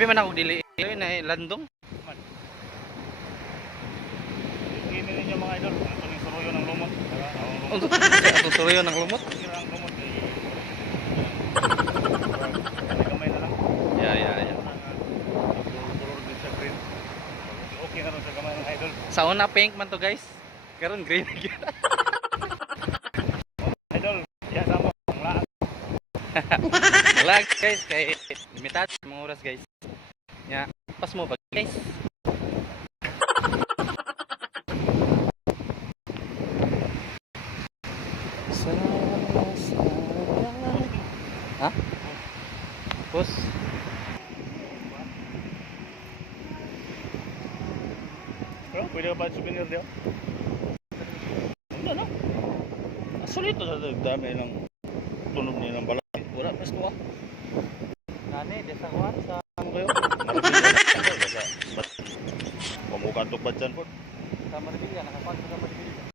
Abi man ako dili na landong. Gini ninyo mga idol, ito yung suruyo ng lumot. Ang suruyo ng lumot. Ang lumot ay gamay na lang. Ya. Tulor din sa green. Okay na rin sa gamay ng idol. Sa una pink man to guys. Karon green. Idol, yan sama ang lahat. Wala guys kay limitado mga oras guys. Ya, pas mo ba guys? Ha? Bos. Bro, pwede ka ba souvenir diyo? Wala na. Solito sa dami ng tunog niya ng balat. Wala, mas kuha. Nani, desa kuan sa Ano kayo? Pamukantok ba dyan po? Maribilla, nakakuan sa Maribilla.